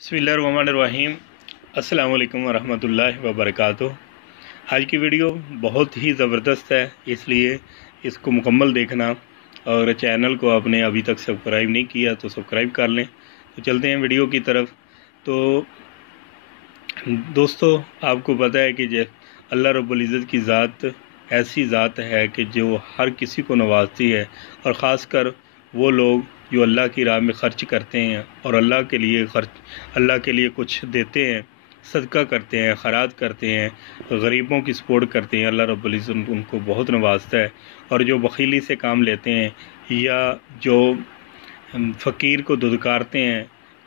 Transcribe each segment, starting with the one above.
बिस्मिल्लाहिर्रहमानिर्रहीम। अस्सलाम वालेकुम वरहमतुल्लाहि वबरकातुह। आज की वीडियो बहुत ही ज़बरदस्त है, इसलिए इसको मुकम्मल देखना। और चैनल को आपने अभी तक सब्सक्राइब नहीं किया तो सब्सक्राइब कर लें। तो चलते हैं वीडियो की तरफ। तो दोस्तों, आपको पता है कि अल्लाह रब्बुल इज़्ज़त की ज़ात ऐसी ज़ात है कि जो हर किसी को नवाजती है, और ख़ासकर वो लोग जो अल्लाह की राह में ख़र्च करते हैं और अल्लाह के लिए कुछ देते हैं, सदका करते हैं, खैरात करते हैं, गरीबों की सपोर्ट करते हैं। अल्लाह रब्बुल इज़्ज़त उनको बहुत नवाजता है। और जो बखीली से काम लेते हैं, या जो फ़कीर को धुतकारते हैं,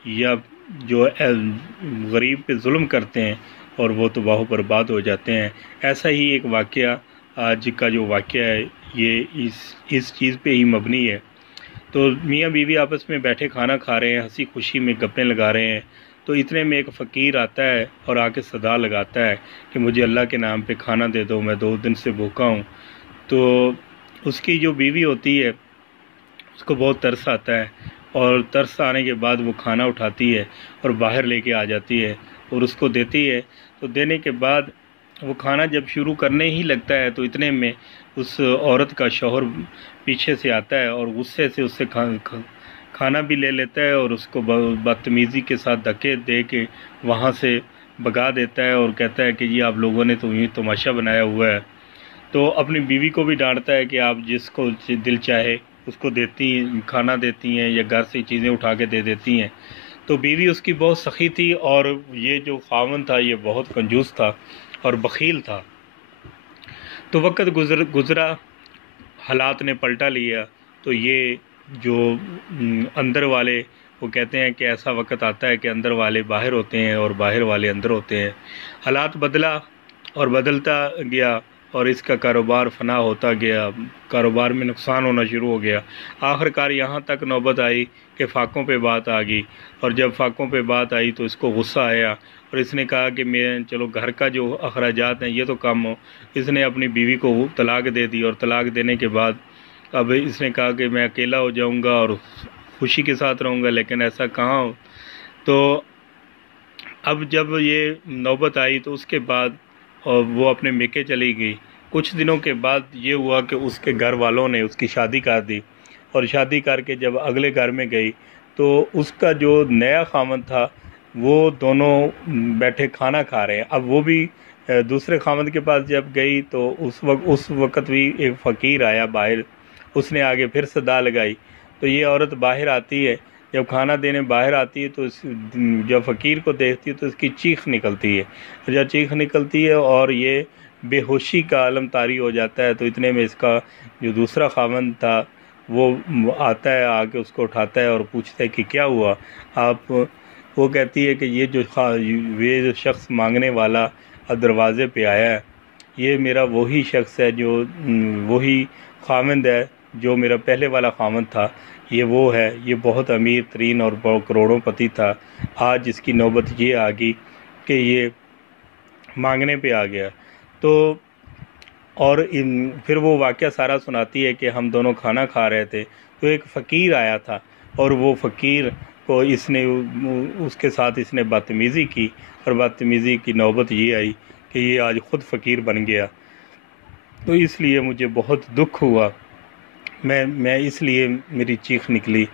या जो गरीब पे जुल्म करते हैं, और वो तबाह बर्बाद हो जाते हैं। ऐसा ही एक वाक़या आज का जो वाक़या है, ये इस चीज़ पे ही मबनी है। तो मियाँ बीवी आपस में बैठे खाना खा रहे हैं, हंसी खुशी में गप्पें लगा रहे हैं। तो इतने में एक फ़कीर आता है और आके सदा लगाता है कि मुझे अल्लाह के नाम पे खाना दे दो, मैं 2 दिन से भूखा हूँ। तो उसकी जो बीवी होती है, उसको बहुत तरस आता है, और तरस आने के बाद वो खाना उठाती है और बाहर लेके आ जाती है और उसको देती है। तो देने के बाद वो खाना जब शुरू करने ही लगता है, तो इतने में उस औरत का शौहर पीछे से आता है और गुस्से से उससे खाना भी ले लेता है, और उसको बदतमीज़ी के साथ धक्के दे के वहाँ से भगा देता है, और कहता है कि जी आप लोगों ने तो यूँ तमाशा बनाया हुआ है। तो अपनी बीवी को भी डांटता है कि आप जिसको दिल चाहे उसको खाना देती हैं, या घर से चीज़ें उठा के दे देती हैं। तो बीवी उसकी बहुत सखी थी, और ये जो खावंद था ये बहुत कंजूस था और बखील था। तो वक्त गुज़रा, हालात ने पलटा लिया। तो ये जो अंदर वाले, वो कहते हैं कि ऐसा वक्त आता है कि अंदर वाले बाहर होते हैं और बाहर वाले अंदर होते हैं। हालात बदला और बदलता गया, और इसका कारोबार फना होता गया, कारोबार में नुकसान होना शुरू हो गया। आखिरकार यहाँ तक नौबत आई कि फ़ाकों पे बात आ गई, और जब फ़ाकों पे बात आई तो इसको गुस्सा आया, और इसने कहा कि मैं चलो घर का जो अखराजात हैं ये तो कम हो। इसने अपनी बीवी को तलाक दे दी, और तलाक देने के बाद अब इसने कहा कि मैं अकेला हो जाऊंगा और खुशी के साथ रहूंगा, लेकिन ऐसा कहाँ हो। तो अब जब ये नौबत आई तो उसके बाद और वो अपने मेके चली गई। कुछ दिनों के बाद ये हुआ कि उसके घर वालों ने उसकी शादी कर दी, और शादी करके जब अगले घर में गई तो उसका जो नया खामद था, वो दोनों बैठे खाना खा रहे हैं। अब वो भी दूसरे खामद के पास जब गई तो उस वक्त भी एक फ़कीर आया बाहर, उसने आगे फिर सदा लगाई। तो ये औरत बाहर आती है, जब खाना देने बाहर आती है तो जब फ़कीर को देखती है तो इसकी चीख निकलती है। जब चीख निकलती है और ये बेहोशी का आलम तारी हो जाता है, तो इतने में इसका जो दूसरा खावंद था वो आता है, आके उसको उठाता है और पूछता है कि क्या हुआ आप। वो कहती है कि ये जो शख्स मांगने वाला अब दरवाज़े पे आया है, ये मेरा वही शख्स है, जो वही खावंद है जो मेरा पहले वाला खावंद था। ये वो है, ये बहुत अमीर तरीन और करोड़ोंपति था। आज इसकी नौबत ये आ गई कि ये मांगने पे आ गया। तो और फिर वो वाक़या सारा सुनाती है कि हम दोनों खाना खा रहे थे, तो एक फ़कीर आया था, और वो फ़कीर को उसके साथ इसने बदतमीज़ी की, और बदतमीज़ी की नौबत ये आई कि ये आज ख़ुद फ़कीर बन गया। तो इसलिए मुझे बहुत दुख हुआ, मैं इसलिए मेरी चीख निकली।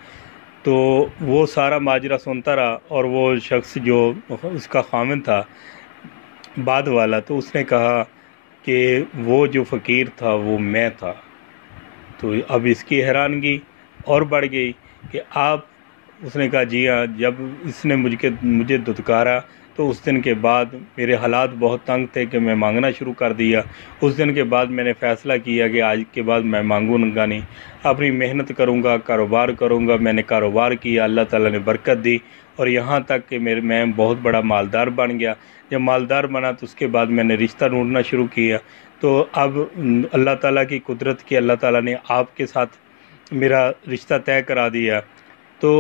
तो वो सारा माजरा सुनता रहा, और वो शख्स जो उसका खामिन था बाद वाला, तो उसने कहा कि वो जो फ़कीर था वो मैं था। तो अब इसकी हैरानगी और बढ़ गई कि आप, उसने कहा जी हाँ, जब इसने मुझे धुतकारा तो उस दिन के बाद मेरे हालात बहुत तंग थे कि मैं मांगना शुरू कर दिया। उस दिन के बाद मैंने फ़ैसला किया कि आज के बाद मैं मांगूंगा नहीं, अपनी मेहनत करूंगा, कारोबार करूंगा। मैंने कारोबार किया, अल्लाह ताला ने बरकत दी, और यहाँ तक कि मैं बहुत बड़ा मालदार बन गया। जब मालदार बना तो उसके बाद मैंने रिश्ता ढूंढना शुरू किया। तो अब अल्लाह ताला की कुदरत की, अल्लाह ताला ने आपके साथ मेरा रिश्ता तय करा दिया। तो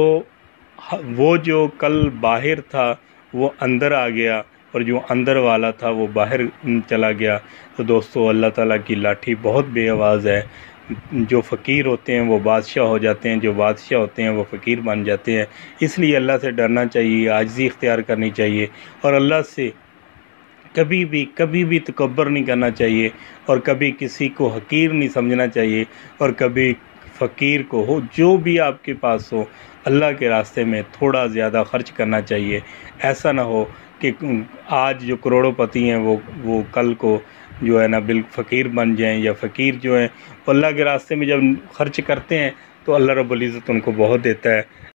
वो जो कल बाहर था वो अंदर आ गया, और जो अंदर वाला था वो बाहर चला गया। तो दोस्तों, अल्लाह ताला की लाठी बहुत बेआवाज़ है। جو فقیر ہوتے ہیں وہ بادشاہ ہو جاتے ہیں، جو بادشاہ ہوتے ہیں وہ فقیر بن جاتے ہیں۔ اس لیے اللہ سے ڈرنا چاہیے، عاجزی اختیار کرنی چاہیے، اور اللہ سے کبھی بھی تکبر نہیں کرنا چاہیے، اور کبھی کسی کو حقیر نہیں سمجھنا چاہیے، اور کبھی فقیر کو ہو جو بھی آپ کے پاس ہو اللہ کے راستے میں تھوڑا زیادہ خرچ کرنا چاہیے۔ ایسا نہ ہو کہ آج جو کروڑوں پتی ہیں وہ کل کو جو ہے نا فقیر بن جائیں، یا فقیر جو ہیں وہ اللہ کے راستے میں جب خرچ کرتے ہیں تو اللہ رب العزت ان کو بہت دیتا ہے۔